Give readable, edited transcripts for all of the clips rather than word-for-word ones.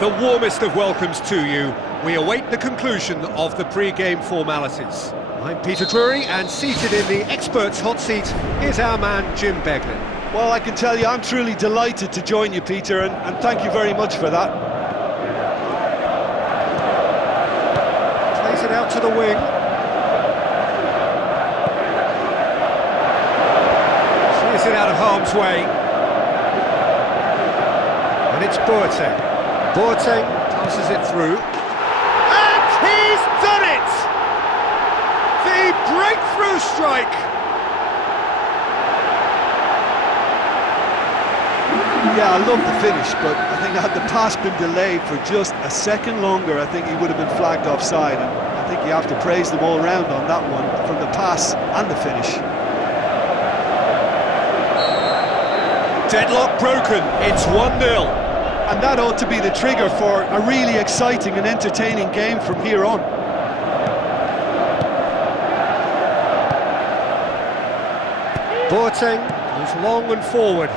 The warmest of welcomes to you. We await the conclusion of the pre-game formalities. I'm Peter Drury, and seated in the experts' hot seat is our man Jim Beglin. Well, I can tell you I'm truly delighted to join you, Peter, and thank you very much for that. Plays it out to the wing. Clears it out of harm's way. And it's Boateng. Boateng passes it through. And he's done it! The breakthrough strike! Yeah, I love the finish, but I think had the pass been delayed for just a second longer, I think he would have been flagged offside, and I think you have to praise them all round on that one, from the pass and the finish. Deadlock broken, it's 1-0. And that ought to be the trigger for a really exciting and entertaining game from here on. Boateng goes long and forward.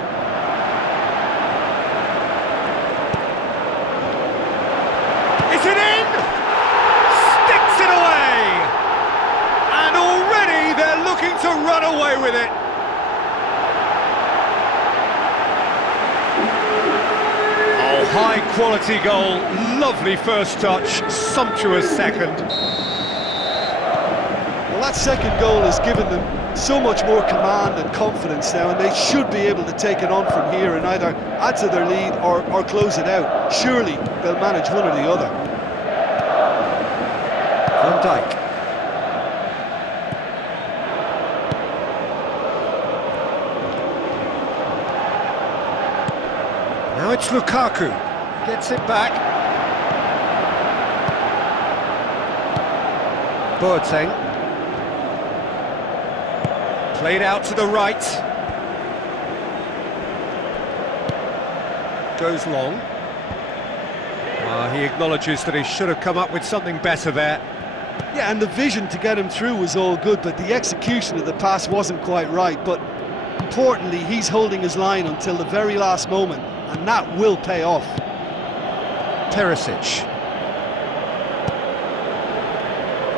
Is it in? Sticks it away! And already they're looking to run away with it. Oh, high quality goal, lovely first touch, sumptuous second. Well, that second goal has given them so much more command and confidence now, and they should be able to take it on from here and either add to their lead or close it out. Surely they'll manage one or the other. Van Dijk. Now it's Lukaku. Gets it back. Boateng. Played out to the right. Goes long. He acknowledges that he should have come up with something better there. Yeah, and the vision to get him through was all good, but the execution of the pass wasn't quite right. But importantly, he's holding his line until the very last moment, and that will pay off. Perisic.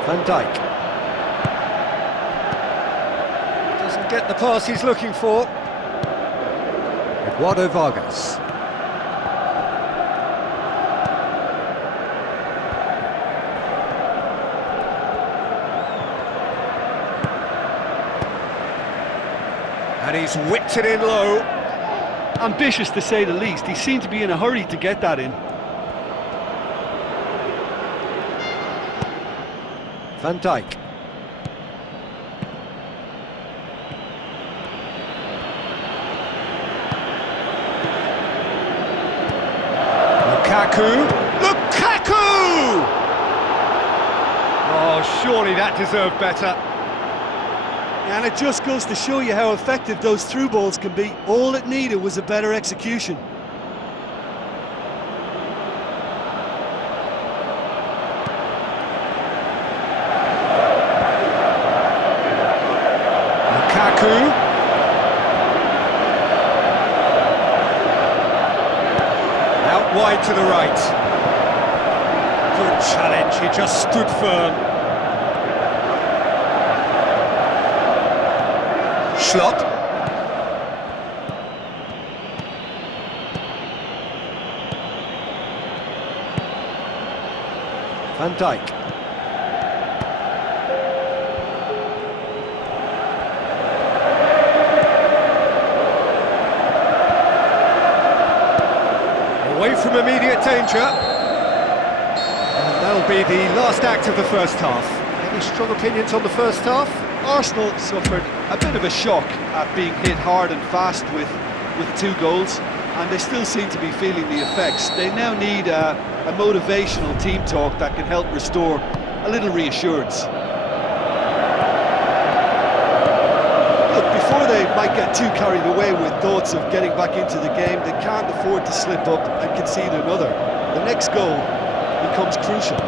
Van Dijk. Doesn't get the pass he's looking for. Eduardo Vargas. And he's whipped it in low. Ambitious to say the least. He seemed to be in a hurry to get that in. Van Dijk. Lukaku! Lukaku! Oh, surely that deserved better. And it just goes to show you how effective those through balls can be. All it needed was a better execution. Lukaku. Out wide to the right. Good challenge, he just stood firm. Slot. Van Dijk. Away from immediate danger. And that'll be the last act of the first half. Any strong opinions on the first half? Arsenal suffered a bit of a shock at being hit hard and fast with 2 goals, and they still seem to be feeling the effects. They now need a motivational team talk that can help restore a little reassurance. Look, before they might get too carried away with thoughts of getting back into the game, they can't afford to slip up and concede another. The next goal becomes crucial.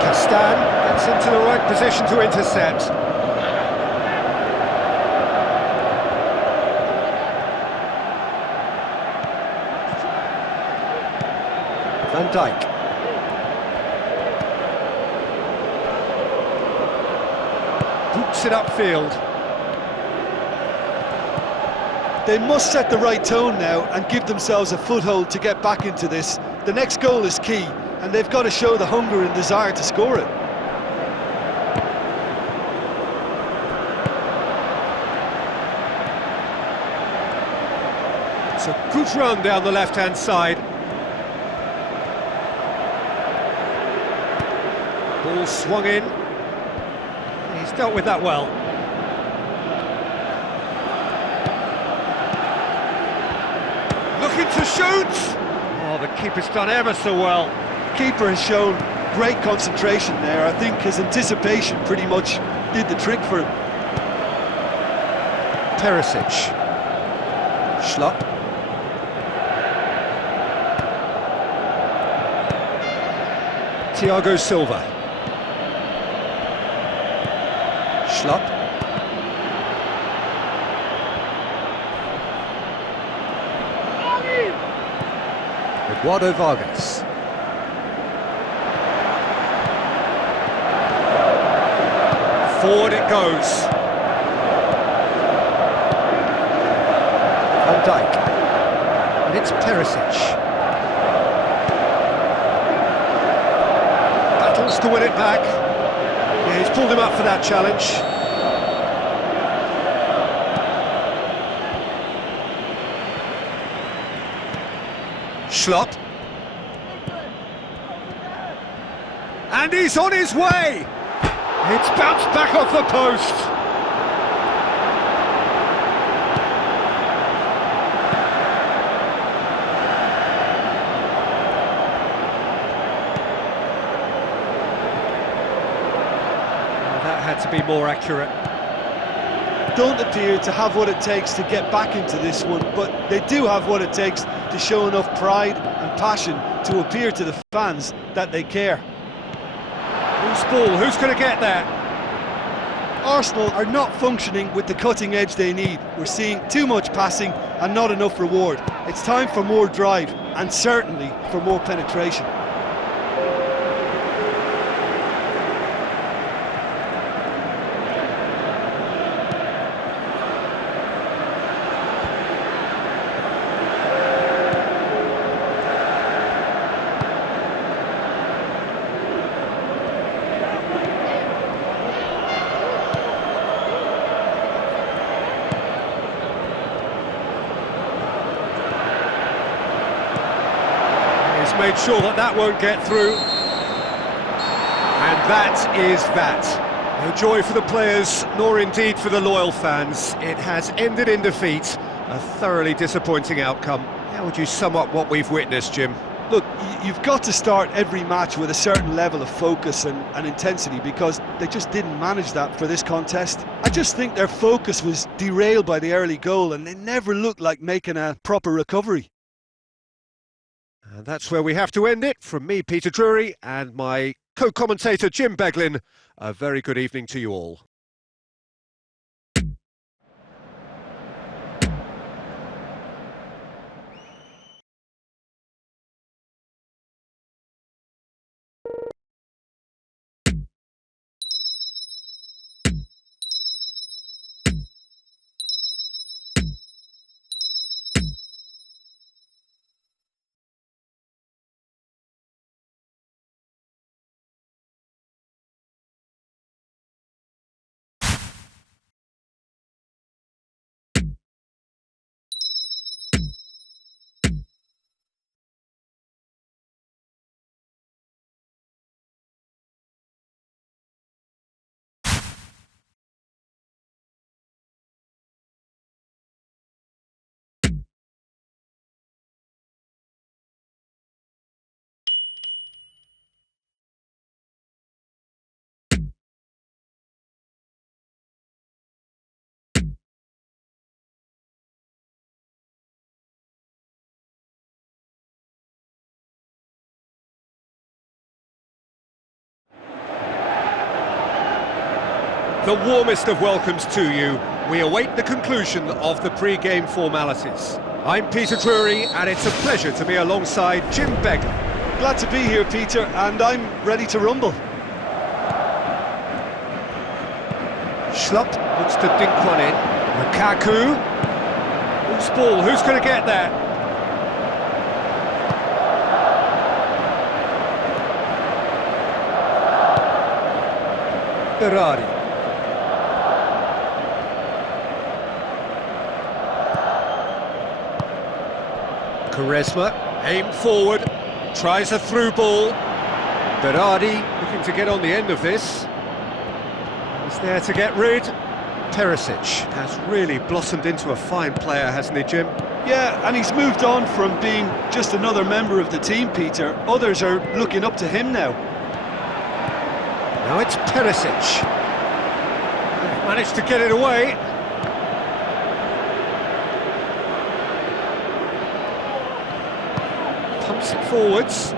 Castan gets into the right position to intercept. Van Dijk. Boots it upfield. They must set the right tone now and give themselves a foothold to get back into this. The next goal is key, and they've got to show the hunger and desire to score it. It's a good run down the left-hand side. Ball swung in. He's dealt with that well. Looking to shoot! Oh, the keeper's done ever so well. Keeper has shown great concentration there. I think his anticipation pretty much did the trick for him. Perisic. Schlupp. Thiago Silva. Schlupp. Eduardo Vargas. Forward it goes. Van Dijk. And it's Perisic. Battles to win it back. Yeah, he's pulled him up for that challenge. Schlupp. And he's on his way! It's bounced back off the post. That had to be more accurate. Don't appear to have what it takes to get back into this one, but they do have what it takes to show enough pride and passion to appear to the fans that they care. Loose ball, who's going to get there? Arsenal are not functioning with the cutting edge they need. We're seeing too much passing and not enough reward. It's time for more drive and certainly for more penetration. Made sure that that won't get through, and that is that. No joy for the players, nor indeed for the loyal fans. It has ended in defeat, a thoroughly disappointing outcome. How would you sum up what we've witnessed, Jim? Look, you've got to start every match with a certain level of focus and intensity, because they just didn't manage that for this contest. I just think their focus was derailed by the early goal, and they never looked like making a proper recovery. And that's where we have to end it. From me, Peter Drury, and my co-commentator, Jim Beglin, a very good evening to you all. The warmest of welcomes to you. We await the conclusion of the pre-game formalities. I'm Peter Drury, and it's a pleasure to be alongside Jim Beglin. Glad to be here, Peter, and I'm ready to rumble. Schlupp looks to dink one in. Lukaku. Loose ball, who's going to get that? Berardi. Quaresma, aimed forward, tries a through ball. Berardi looking to get on the end of this. He's there to get rid. Perisic has really blossomed into a fine player, hasn't he, Jim? Yeah, and he's moved on from being just another member of the team, Peter. Others are looking up to him now. Now it's Perisic. Managed to get it away. Pumps it forwards.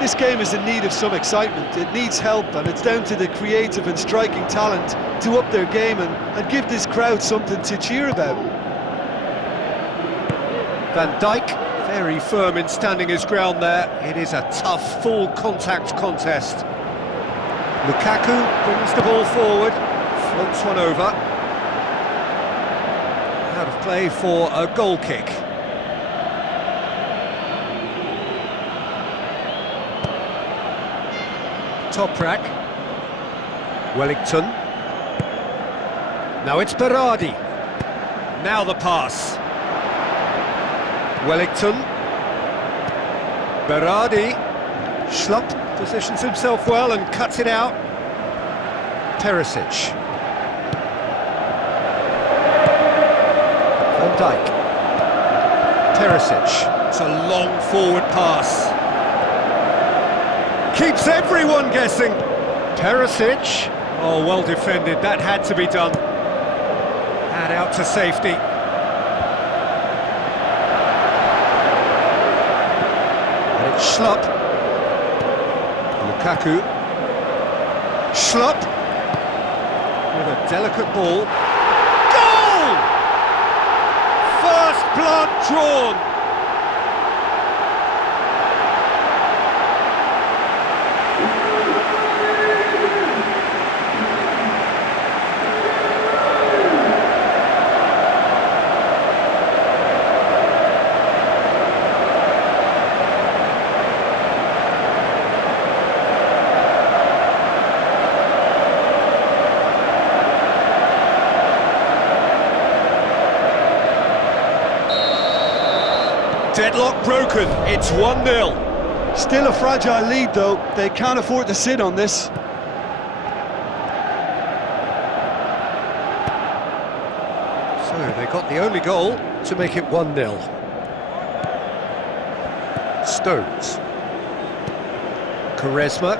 This game is in need of some excitement. It needs help, and it's down to the creative and striking talent to up their game and give this crowd something to cheer about. Van Dijk, very firm in standing his ground there. It is a tough, full contact contest. Lukaku brings the ball forward, floats one over. Out of play for a goal kick. Toprak. Wellington. Now it's Berardi. Now the pass. Wellington. Berardi. Schlupp positions himself well and cuts it out. Perisic. Van Dijk. Perisic. It's a long forward pass. Keeps everyone guessing. Perisic. Oh, well defended. That had to be done. And out to safety. And it's Schlupp. Lukaku. Schlupp. With a delicate ball. Goal! First blood drawn. Deadlock broken, it's 1-0. Still a fragile lead though, they can't afford to sit on this. So they got the only goal to make it 1-0. Stones. Quaresma.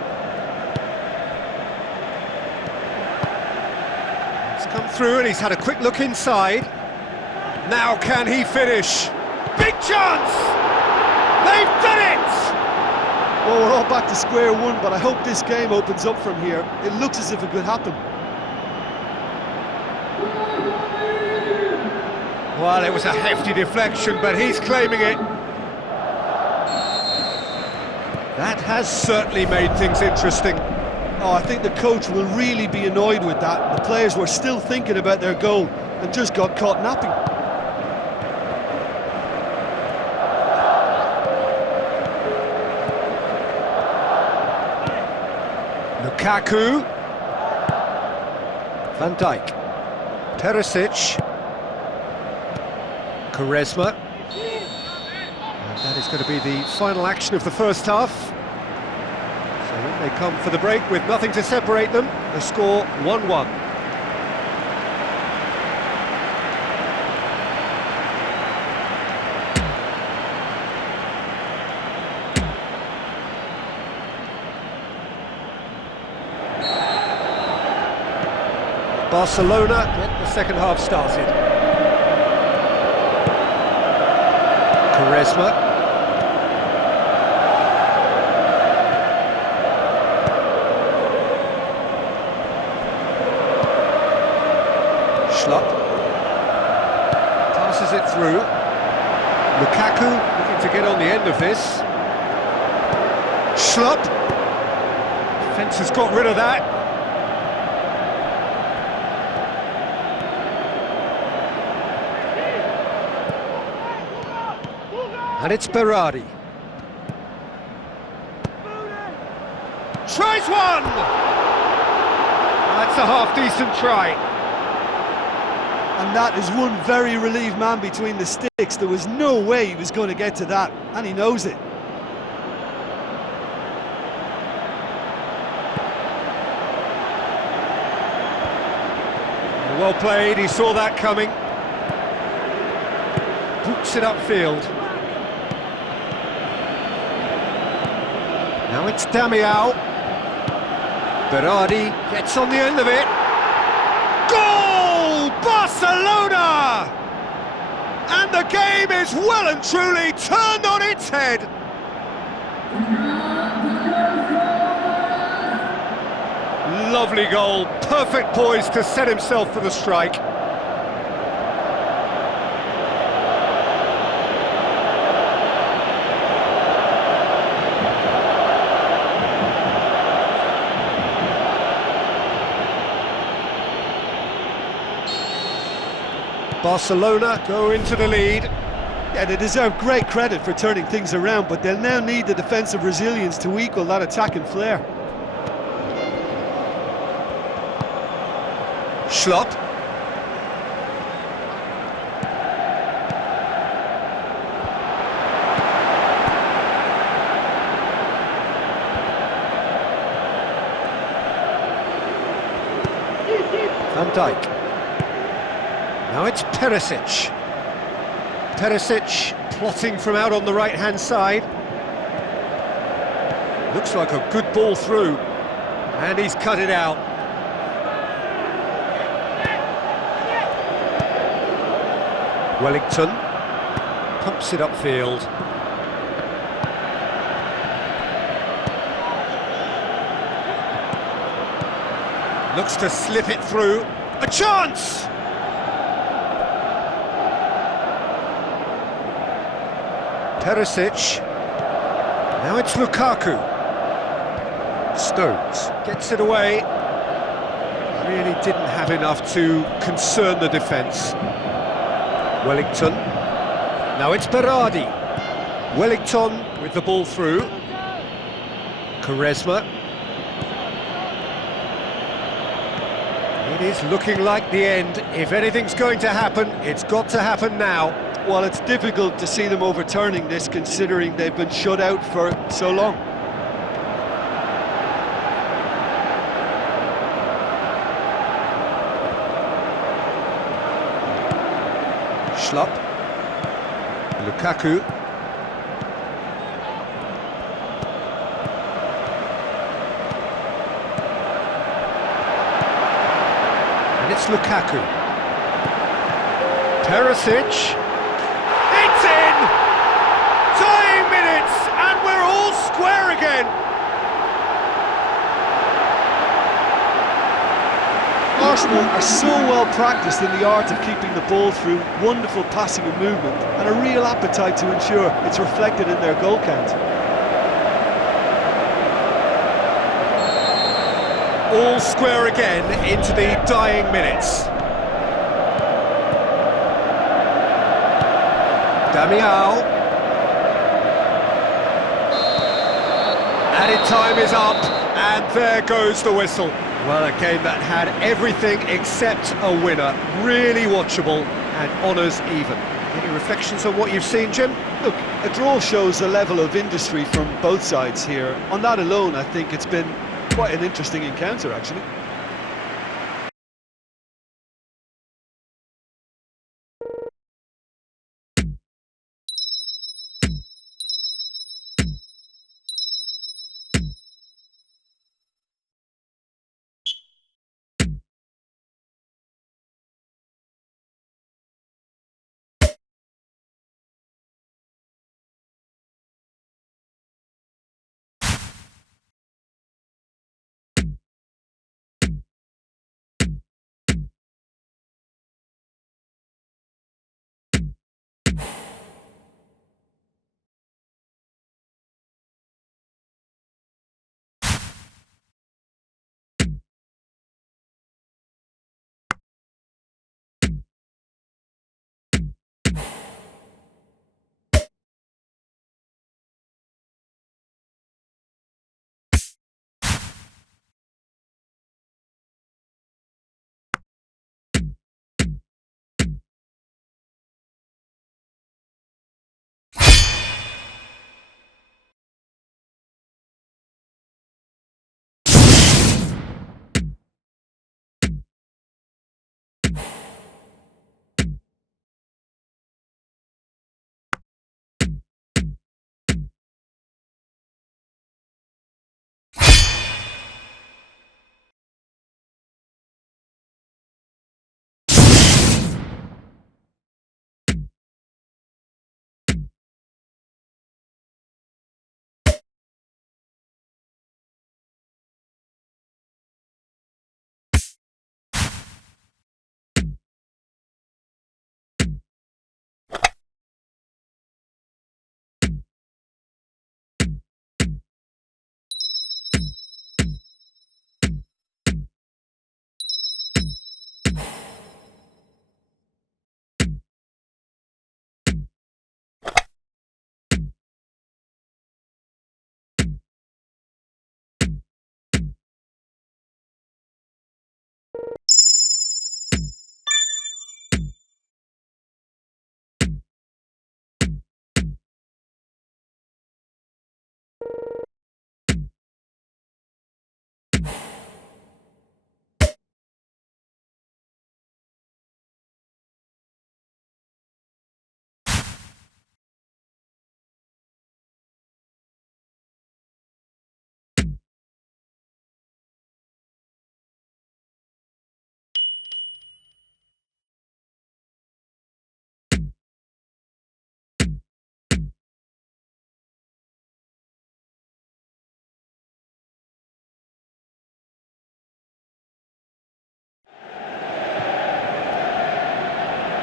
He's come through and he's had a quick look inside. Now can he finish? Big chance! They've done it! Well, we're all back to square one, but I hope this game opens up from here. It looks as if it could happen. Well, it was a hefty deflection, but he's claiming it. That has certainly made things interesting. Oh, I think the coach will really be annoyed with that. The players were still thinking about their goal and just got caught napping. Lukaku. Van Dijk. Perisic. Quaresma. And that is going to be the final action of the first half. So in they come for the break with nothing to separate them. The score 1-1. Barcelona get the second half started. Quaresma. Schlupp. Passes it through. Lukaku looking to get on the end of this. Schlupp. Defence has got rid of that. And it's Berardi. Tries one! That's a half-decent try. And that is one very relieved man between the sticks. There was no way he was going to get to that, and he knows it. Well played, he saw that coming. Boots it upfield. Now it's Damiao. Berardi gets on the end of it. Goal! Barcelona! And the game is well and truly turned on its head. Lovely goal, perfect poise to set himself for the strike. Barcelona go into the lead. Yeah, they deserve great credit for turning things around, but they'll now need the defensive resilience to equal that attacking flair. Schlupp. Van Dijk. Now it's Perisic. Perisic plotting from out on the right-hand side. Looks like a good ball through. And he's cut it out. Wellington pumps it upfield. Looks to slip it through. A chance! Perisic. Now it's Lukaku. Stones gets it away. Really didn't have enough to concern the defence. Wellington. Now it's Berardi. Wellington with the ball through. Quaresma. It is looking like the end. If anything's going to happen, it's got to happen now. Well, it's difficult to see them overturning this, considering they've been shut out for so long. Schlupp. Lukaku. And it's Lukaku. Perisic. It's in! Tying minutes, and we're all square again. Arsenal are so well practiced in the art of keeping the ball through, wonderful passing and movement, and a real appetite to ensure it's reflected in their goal count. All square again into the dying minutes. Damiao. Added time is up, and there goes the whistle. Well, a game that had everything except a winner. Really watchable and honours even. Any reflections on what you've seen, Jim? Look, a draw shows a level of industry from both sides here. On that alone, I think it's been quite an interesting encounter, actually.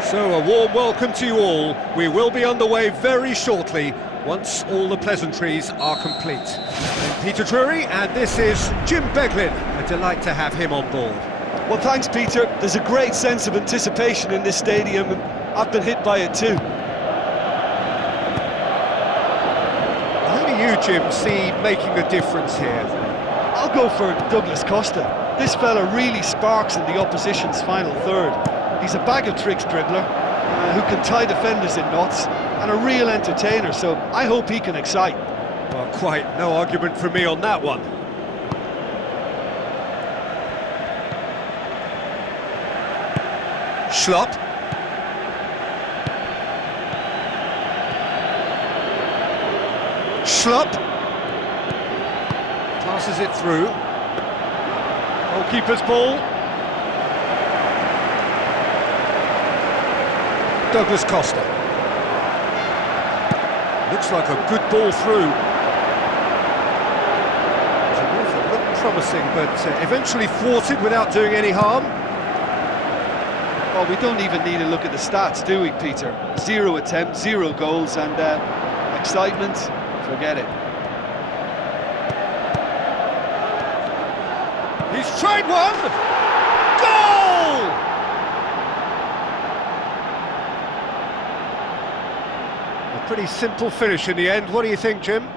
So a warm welcome to you all. We will be underway very shortly once all the pleasantries are complete. I'm Peter Drury, and this is Jim Beglin. A delight to have him on board. Well, thanks, Peter. There's a great sense of anticipation in this stadium, and I've been hit by it too. Who do you, Jim, see making the difference here? I'll go for Douglas Costa. This fella really sparks in the opposition's final third. He's a bag of tricks dribbler who can tie defenders in knots, and a real entertainer, so I hope he can excite. Well, quite no argument from me on that one. Schlupp. Schlupp. Passes it through. Goalkeeper's ball. Douglas Costa. Looks like a good ball through. It's a move that looked promising, but eventually thwarted without doing any harm. Well, we don't even need to look at the stats, do we, Peter? 0 attempts, 0 goals, and excitement, forget it. He's tried one! Goal! A pretty simple finish in the end. What do you think, Jim?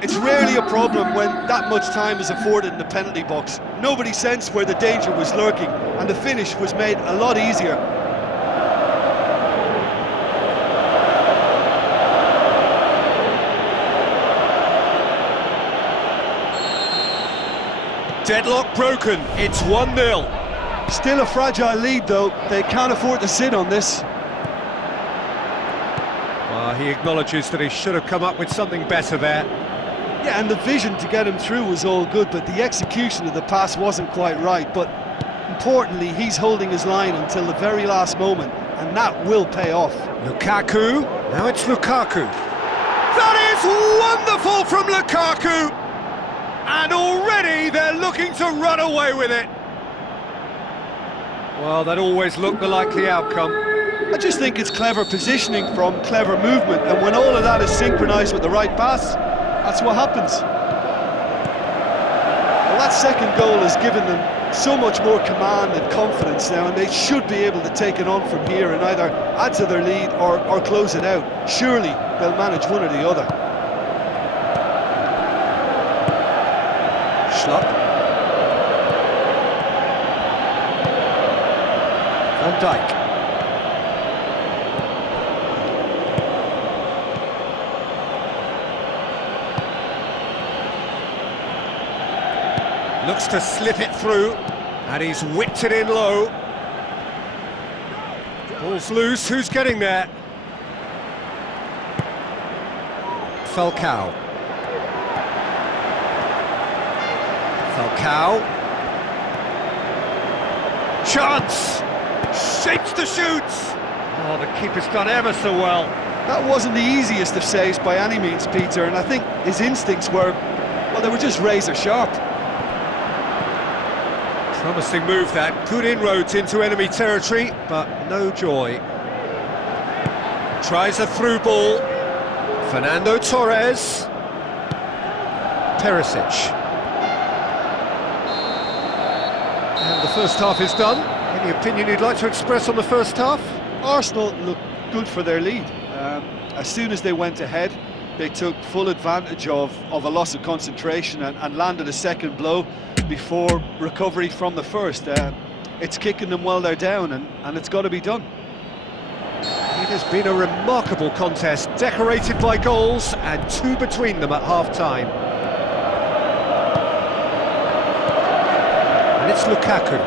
It's rarely a problem when that much time is afforded in the penalty box. Nobody sensed where the danger was lurking, and the finish was made a lot easier. Deadlock broken, it's 1-0. Still a fragile lead though, they can't afford to sit on this. Well, he acknowledges that he should have come up with something better there. Yeah, and the vision to get him through was all good, but the execution of the pass wasn't quite right. But importantly, he's holding his line until the very last moment, and that will pay off. Lukaku, now it's Lukaku. That is wonderful from Lukaku! And already they're looking to run away with it. Well, that always looked the likely outcome. I just think it's clever positioning from clever movement, and when all of that is synchronised with the right pass, that's what happens. Well, that second goal has given them so much more command and confidence now, and they should be able to take it on from here and either add to their lead or close it out. Surely they'll manage one or the other. Schlupp. Van Dijk. Looks to slip it through, and he's whipped it in low. Ball's loose, who's getting there? Falcao. Falcao. Chance! Shapes to shoot! Oh, the keeper's done ever so well. That wasn't the easiest of saves by any means, Peter, and I think his instincts were, well, they were just razor sharp. Promising move that, good inroads into enemy territory, but no joy. Tries a through ball. Fernando Torres. Perisic. And the first half is done. Any opinion you'd like to express on the first half? Arsenal looked good for their lead. As soon as they went ahead, they took full advantage of a loss of concentration and landed a second blow before recovery from the first. It's kicking them while they're down, and it's got to be done. It has been a remarkable contest, decorated by goals, and 2 between them at half-time. And it's Lukaku.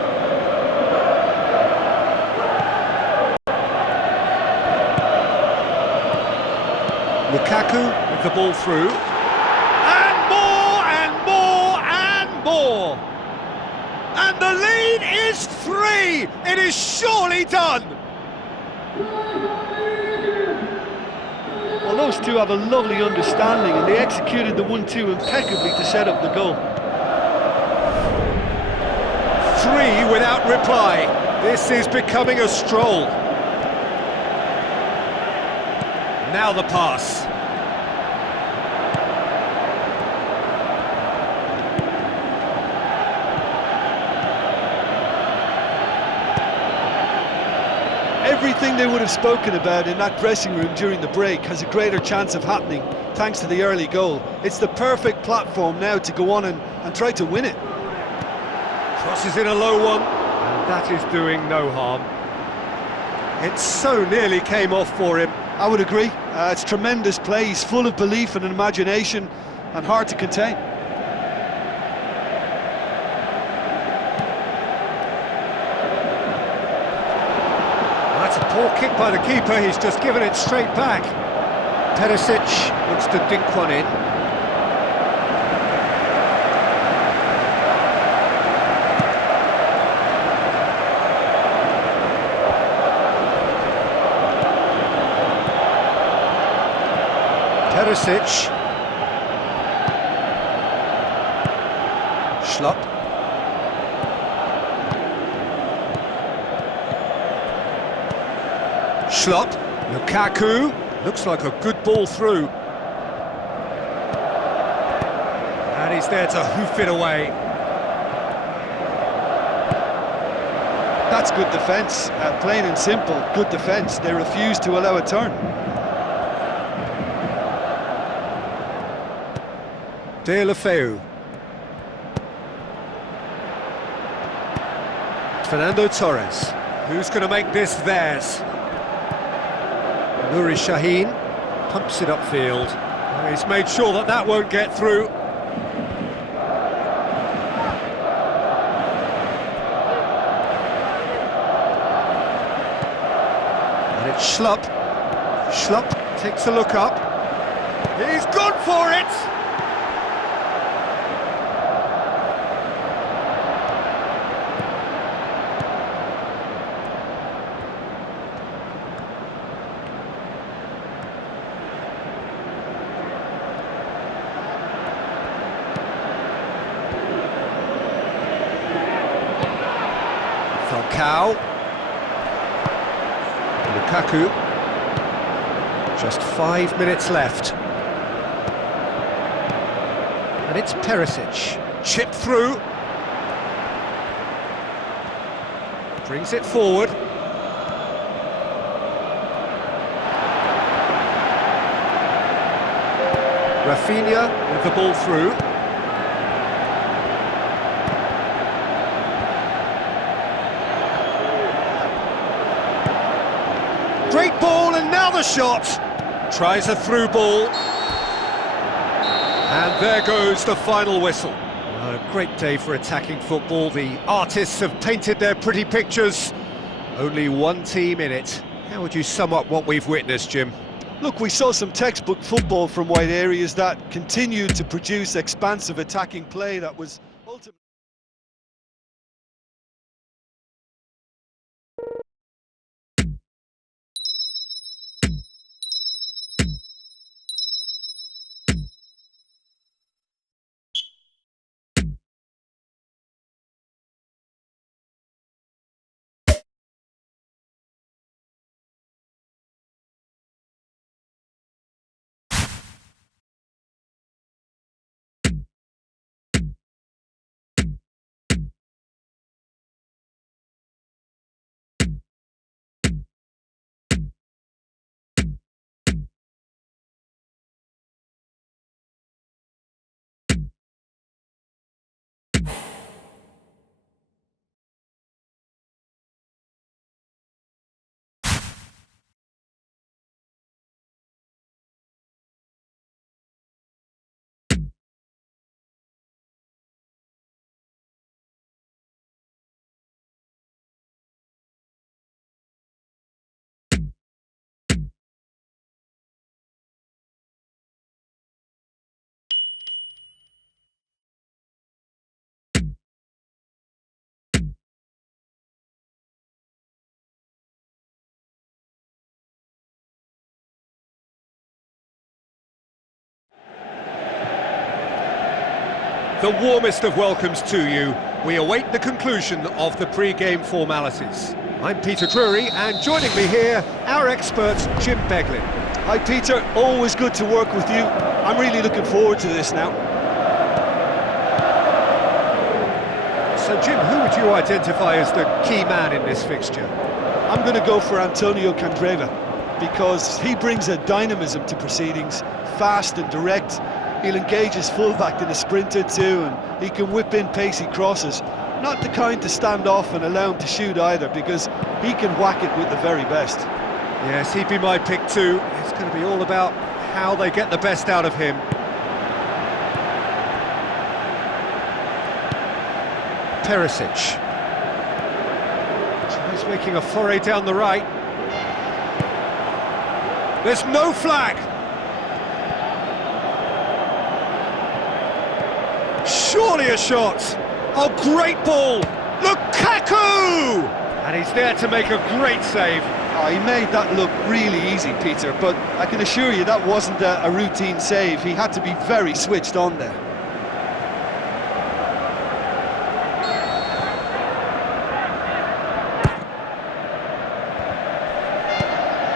Lukaku with the ball through. And more, and more, and more! And the lead is 3! It is surely done! Well, those two have a lovely understanding, and they executed the 1-2 impeccably to set up the goal. 3 without reply. This is becoming a stroll. Now the pass. Everything they would have spoken about in that dressing room during the break has a greater chance of happening thanks to the early goal. It's the perfect platform now to go on and try to win it. Crosses in a low one, and that is doing no harm. It so nearly came off for him. I would agree. It's tremendous play. He's full of belief and imagination and hard to contain. That's a poor kick by the keeper. He's just given it straight back. Perisic looks to dink one in. Perisic. Schlupp. Schlupp. Lukaku. Looks like a good ball through. And he's there to hoof it away. That's good defence. Plain and simple, good defence. They refuse to allow a turn. Deulofeu. Fernando Torres. Who's going to make this theirs? Nuri Sahin pumps it upfield. Oh, he's made sure that that won't get through. And it's Schlupp. Schlupp takes a look up. He's gone for it! Falcao. Lukaku. Just 5 minutes left. And it's Perisic. Chipped through. Brings it forward. Rafinha with the ball through. Great ball, and now the shot. Tries a through ball. And there goes the final whistle. Well, a great day for attacking football. The artists have painted their pretty pictures. Only one team in it. How would you sum up what we've witnessed, Jim? Look, we saw some textbook football from wide areas that continued to produce expansive attacking play that was ultimately... The warmest of welcomes to you. We await the conclusion of the pre-game formalities. I'm Peter Drury, and joining me here, our expert, Jim Beglin. Hi Peter, always good to work with you. I'm really looking forward to this now. So Jim, who would you identify as the key man in this fixture? I'm going to go for Antonio Candreva, because he brings a dynamism to proceedings, fast and direct. He'll engage his fullback in a sprint or two, and he can whip in pacey crosses. Not the kind to stand off and allow him to shoot either, because he can whack it with the very best. Yes, he'd be my pick too. It's going to be all about how they get the best out of him. Perisic. He's making a foray down the right. There's no flag. Surely a shot. Oh, great ball. Lukaku! And he's there to make a great save. Oh, he made that look really easy, Peter, but I can assure you that wasn't a routine save. He had to be very switched on there.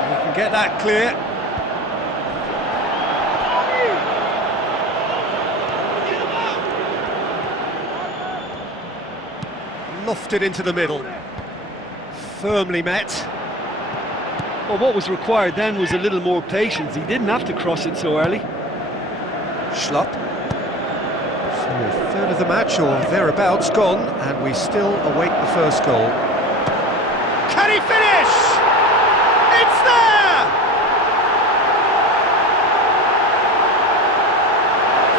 You can get that clear. Lofted into the middle. Firmly met. Well, what was required then was a little more patience. He didn't have to cross it so early. Schlupp. So a third of the match, or thereabouts, gone, and we still await the first goal. Can he finish? It's there!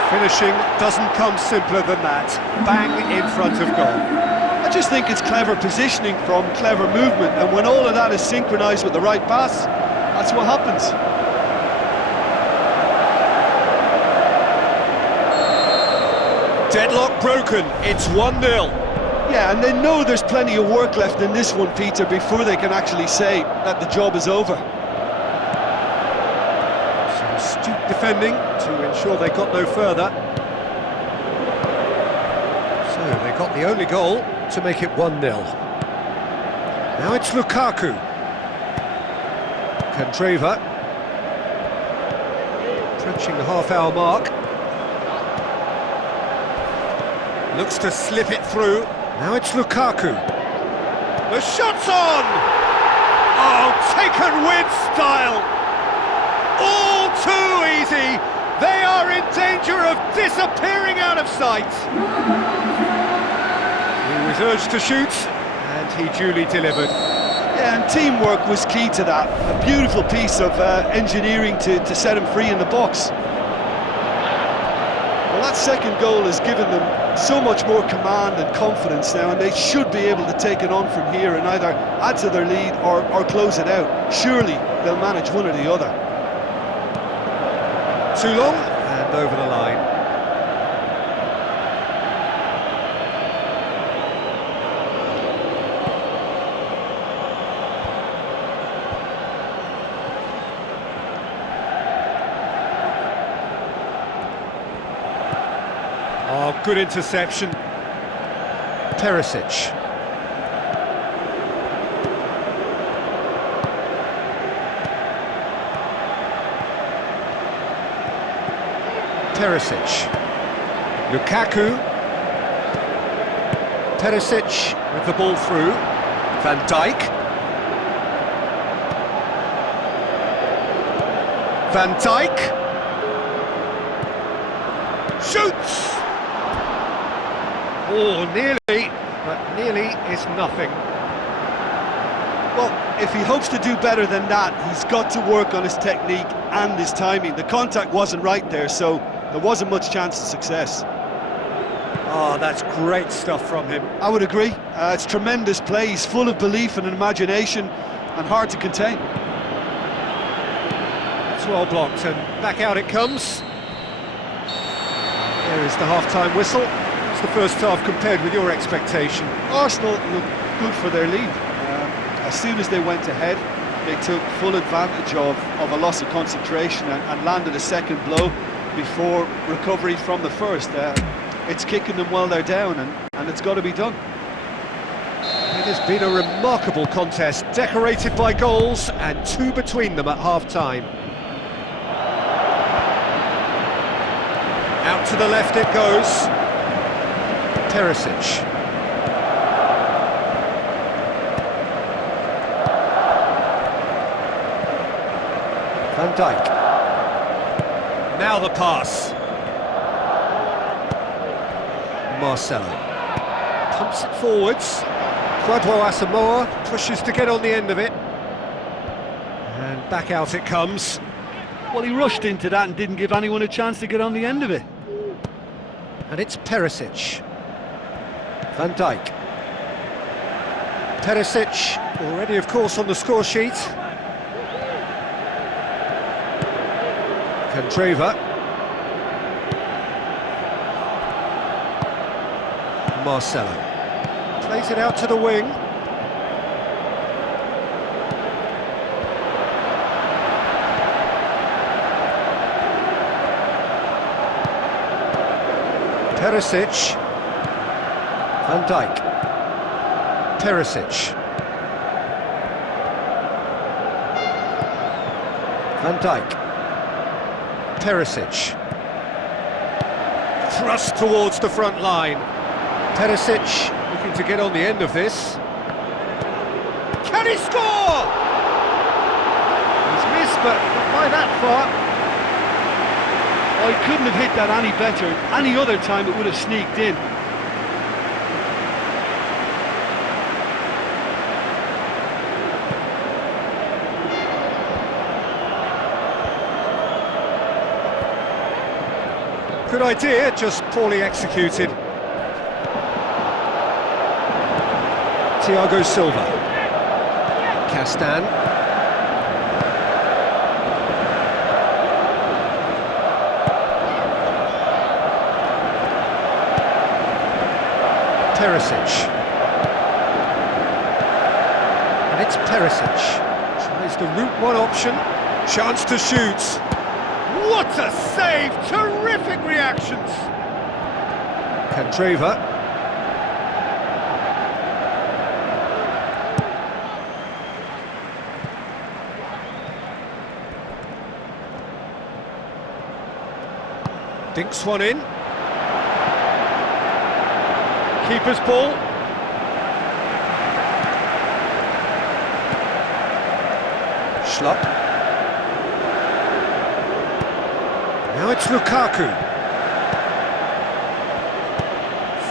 Finishing doesn't come simpler than that. Bang in front of goal. I just think it's clever positioning from clever movement, and when all of that is synchronised with the right pass, that's what happens. Deadlock broken, it's 1-0. Yeah, and they know there's plenty of work left in this one, Peter, before they can actually say that the job is over. Some astute defending to ensure they got no further. So they got the only goal to make it 1-0. Now it's Lukaku. Candreva. Approaching the half-hour mark. Looks to slip it through. Now it's Lukaku. The shot's on! Oh, taken with style! All too easy! They are in danger of disappearing out of sight! He was urged to shoot, and he duly delivered. Yeah, and teamwork was key to that. A beautiful piece of engineering to set him free in the box. Well, that second goal has given them so much more command and confidence now, and they should be able to take it on from here and either add to their lead or close it out. Surely they'll manage one or the other. Too long, and over the line. Oh, good interception. Perisic. Perisic. Lukaku. Perisic with the ball through. Van Dijk. Van Dijk. Shoots! Oh, nearly, but nearly is nothing. Well, if he hopes to do better than that, he's got to work on his technique and his timing. The contact wasn't right there, so there wasn't much chance of success. Oh, that's great stuff from him. I would agree. It's tremendous play. He's full of belief and imagination and hard to contain. It's well blocked, and back out it comes. There is the half-time whistle. It's the first half compared with your expectation. Arsenal looked good for their lead. As soon as they went ahead, they took full advantage of a loss of concentration and landed a second blow before recovery from the first. It's kicking them while they're down, and it's got to be done. It has been a remarkable contest, decorated by goals and two between them at half-time. Out to the left it goes. Perisic. Van Dijk. Now the pass. Marcelo. Pumps it forwards. Kwadwo Asamoah pushes to get on the end of it. And back out it comes. Well, he rushed into that and didn't give anyone a chance to get on the end of it. And it's Perisic. Van Dijk. Perisic, already of course on the score sheet. Candreva. Marcelo. Plays it out to the wing. Perisic. Van Dijk. Perisic. Van Dijk. Perisic. Thrust towards the front line. Perisic looking to get on the end of this. Can he score? He's missed, but not by that far. Oh, he couldn't have hit that any better. Any other time it would have sneaked in. Good idea, just poorly executed. Thiago Silva. Castan. Perisic. And it's Perisic. Tries the route one option. Chance to shoot. What a save! Terrific reactions! Candreva. Dinks one in. Keeper's ball. Schlupp. Now it's Lukaku.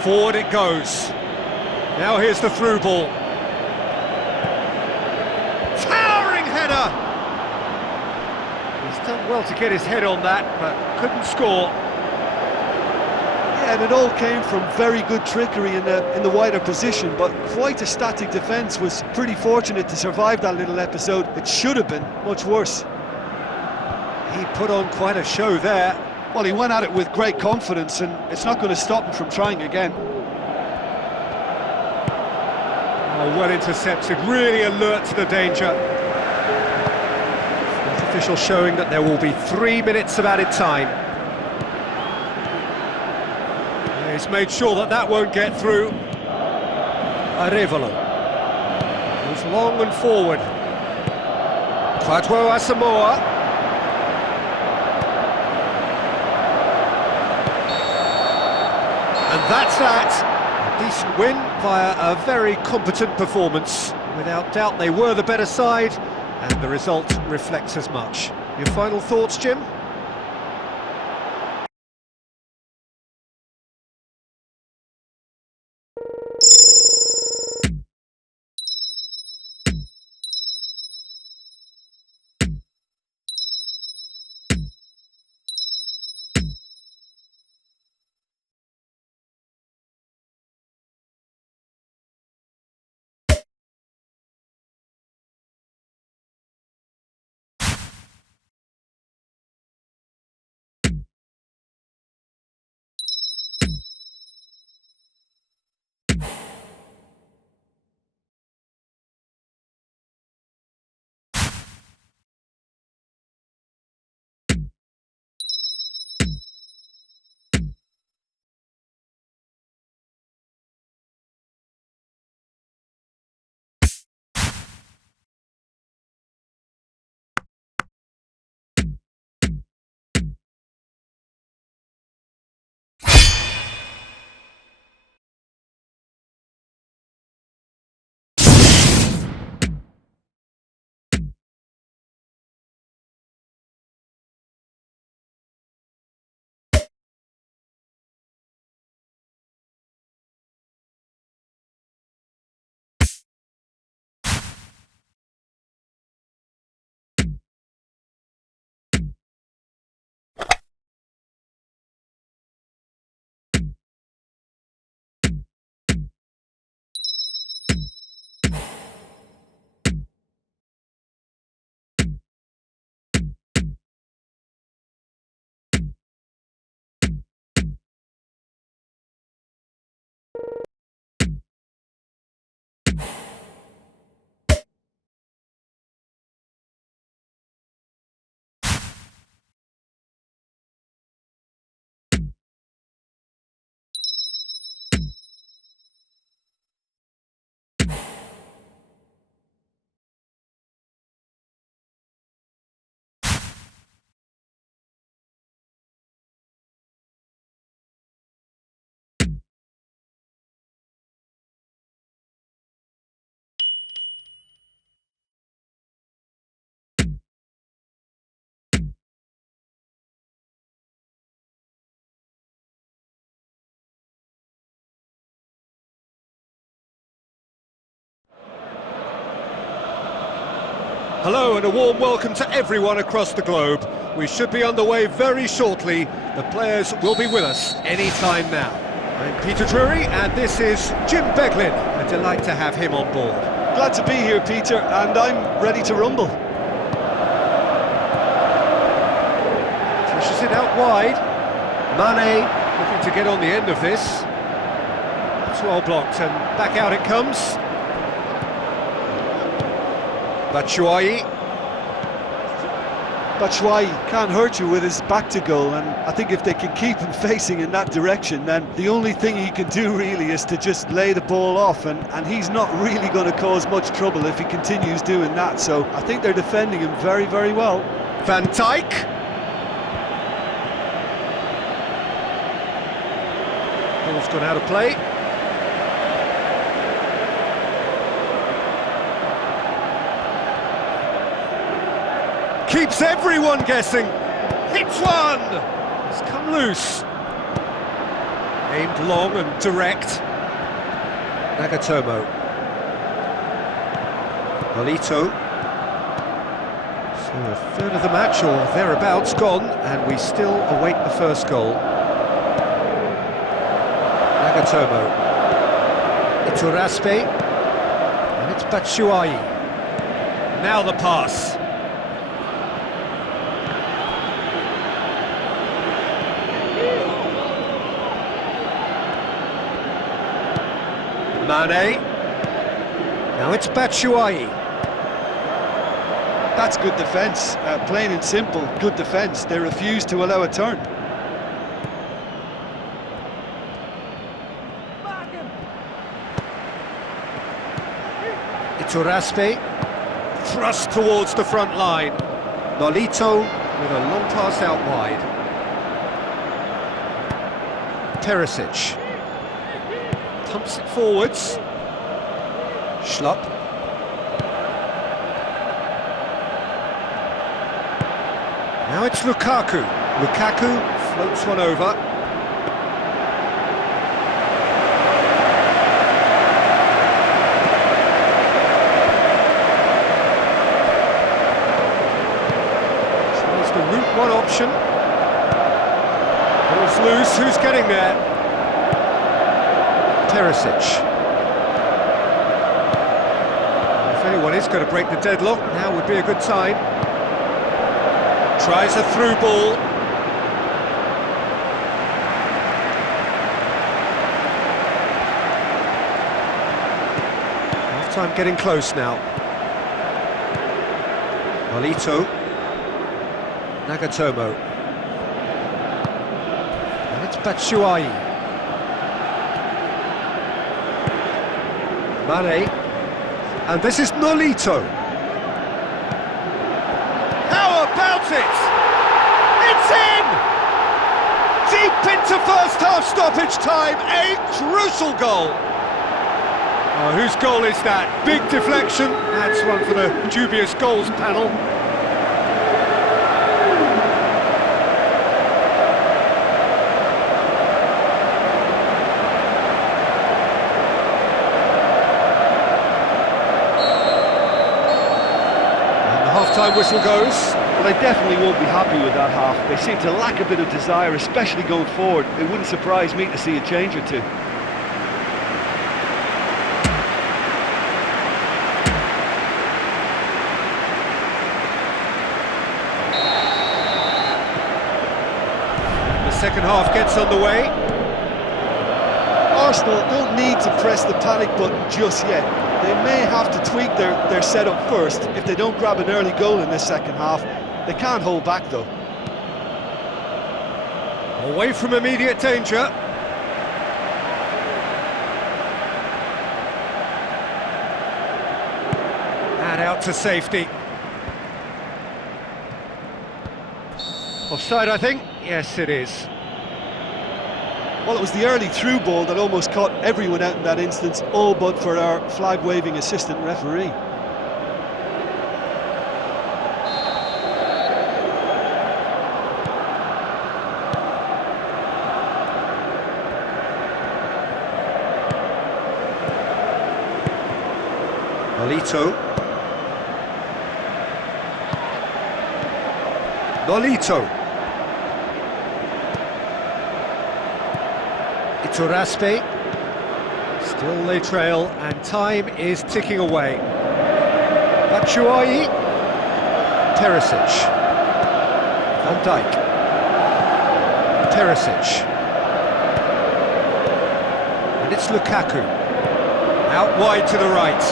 Forward it goes. Now here's the through ball. Towering header! He's done well to get his head on that, but couldn't score. Yeah, and it all came from very good trickery in the wider position, but quite a static defence. Was pretty fortunate to survive that little episode. It should have been much worse. He put on quite a show there. Well, he went at it with great confidence, and it's not going to stop him from trying again. Oh, well intercepted, really alert to the danger. The official showing that there will be 3 minutes of added time. He's made sure that that won't get through. Arevalo goes long and forward. Kwadwo Asamoah. And that's that. A decent win via a very competent performance. Without doubt they were the better side, and the result reflects as much. Your final thoughts, Jim? Hello and a warm welcome to everyone across the globe. We should be underway very shortly. The players will be with us any time now. I'm Peter Drury and this is Jim Beglin. A delight to have him on board. Glad to be here, Peter, and I'm ready to rumble. Pushes it out wide. Mane looking to get on the end of this. It's well blocked and back out it comes. Batshuayi can't hurt you with his back to goal, and I think if they can keep him facing in that direction, then the only thing he can do really is to just lay the ball off, and he's not really going to cause much trouble if he continues doing that, so I think they're defending him very, very well. Van Dijk. Ball's gone out of play. Keeps everyone guessing. Hits one! It's come loose. Aimed long and direct. Nagatomo. Nolito. So a third of the match, or thereabouts, gone, and we still await the first goal. Nagatomo. Iturraspe. And it's Batshuayi. Now the pass. Mane. Now it's Batshuayi. That's good defence, plain and simple, good defence. They refuse to allow a turn. Iturraspe. Thrust towards the front line. Nolito with a long pass out wide. Perisic. Pumps it forwards. Schlupp. Now it's Lukaku. Lukaku floats one over. So there's the route one option. Ball's loose, who's getting there? Perisic. If anyone is going to break the deadlock, now would be a good time. Tries a through ball. Half-time getting close now. Nolito. Nagatomo. And it's Batshuayi. Mane, and this is Nolito. How about it? It's in! Deep into first half stoppage time, a crucial goal. Oh, whose goal is that? Big deflection, that's one for the dubious goals panel. Half-time whistle goes. Well, they definitely won't be happy with that half. They seem to lack a bit of desire, especially going forward. It wouldn't surprise me to see a change or two. The second half gets underway. Arsenal don't need to press the panic button just yet. They may have to tweak their setup first if they don't grab an early goal in this second half. They can't hold back though. Away from immediate danger. And out to safety. Offside, I think. Yes, it is. Well, it was the early through ball that almost caught everyone out in that instance, all but for our flag-waving assistant referee. Nolito. Nolito. Iturraspe. Still they trail, and time is ticking away. Batshuayi. Perisic. Van Dijk. Perisic. And it's Lukaku. Out wide to the right.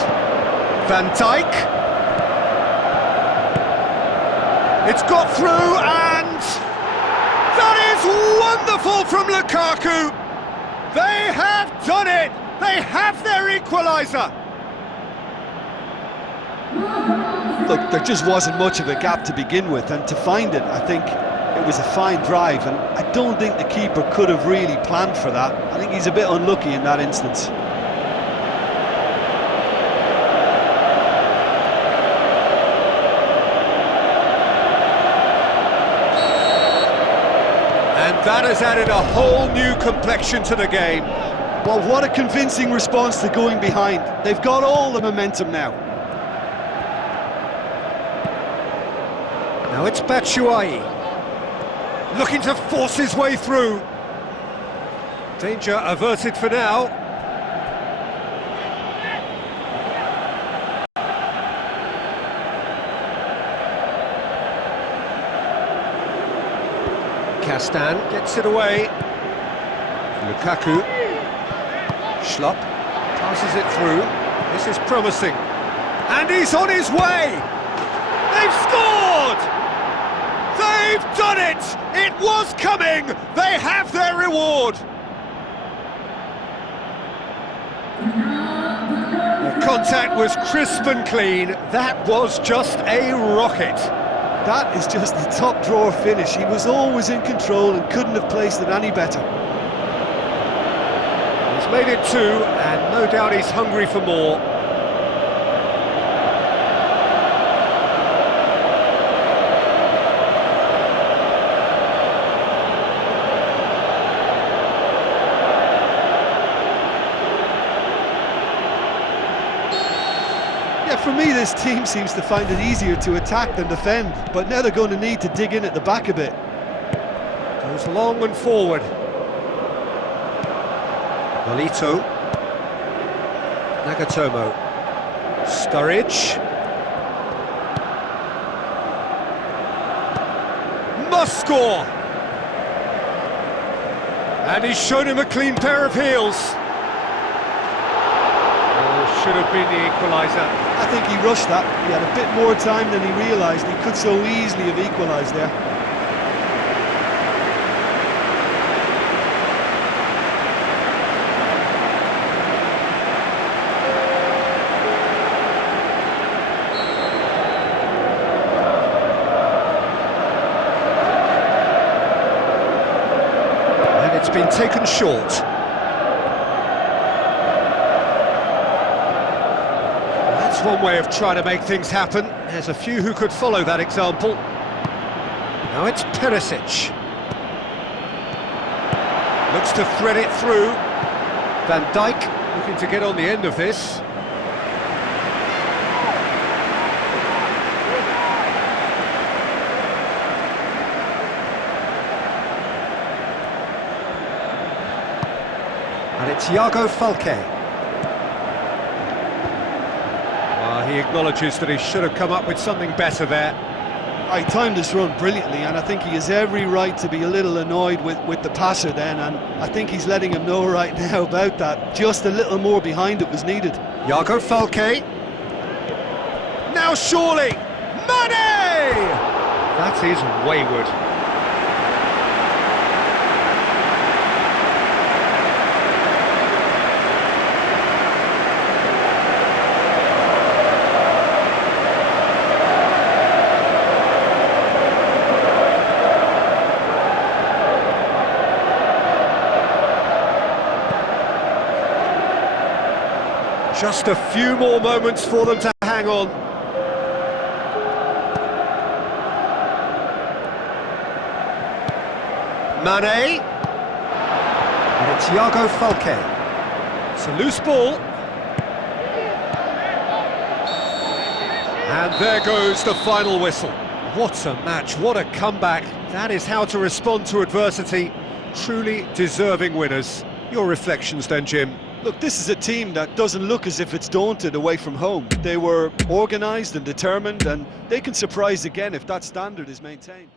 Van Dijk. It's got through, and that is wonderful from Lukaku. They have done it. They have their equaliser. Look, there just wasn't much of a gap to begin with, and to find it, I think it was a fine drive, and I don't think the keeper could have really planned for that. I think he's a bit unlucky in that instance. And that has added a whole new complexion to the game. Well, what a convincing response to going behind. They've got all the momentum now. Now it's Batshuayi, looking to force his way through. Danger averted for now. Castan gets it away. Lukaku. Schlupp passes it through. This is promising. And he's on his way! They've scored! They've done it! It was coming! They have their reward! The contact was crisp and clean. That was just a rocket. That is just the top drawer finish. He was always in control and couldn't have placed it any better. He's made it two, and no doubt he's hungry for more. Yeah, for me, this team seems to find it easier to attack than defend, but now they're going to need to dig in at the back a bit. Goes long and forward. Nolito. Nagatomo. Sturridge. Must score! And he's shown him a clean pair of heels. Oh, should have been the equaliser. I think he rushed that. He had a bit more time than he realised. He could so easily have equalised there. And it's been taken short. One way of trying to make things happen. There's a few who could follow that example. Now it's Perisic. Looks to thread it through. Van Dijk looking to get on the end of this. And it's Thiago Falque. He acknowledges that he should have come up with something better there. He timed this run brilliantly, and I think he has every right to be a little annoyed with the passer then, and I think he's letting him know right now about that. Just a little more behind it was needed. Thiago Falque. Now surely, Mane! That is wayward. Just a few more moments for them to hang on. Mane. And it's Thiago Falque. It's a loose ball. And there goes the final whistle. What a match, what a comeback. That is how to respond to adversity. Truly deserving winners. Your reflections then, Jim? Look, this is a team that doesn't look as if it's daunted away from home. They were organised and determined, and they can surprise again if that standard is maintained.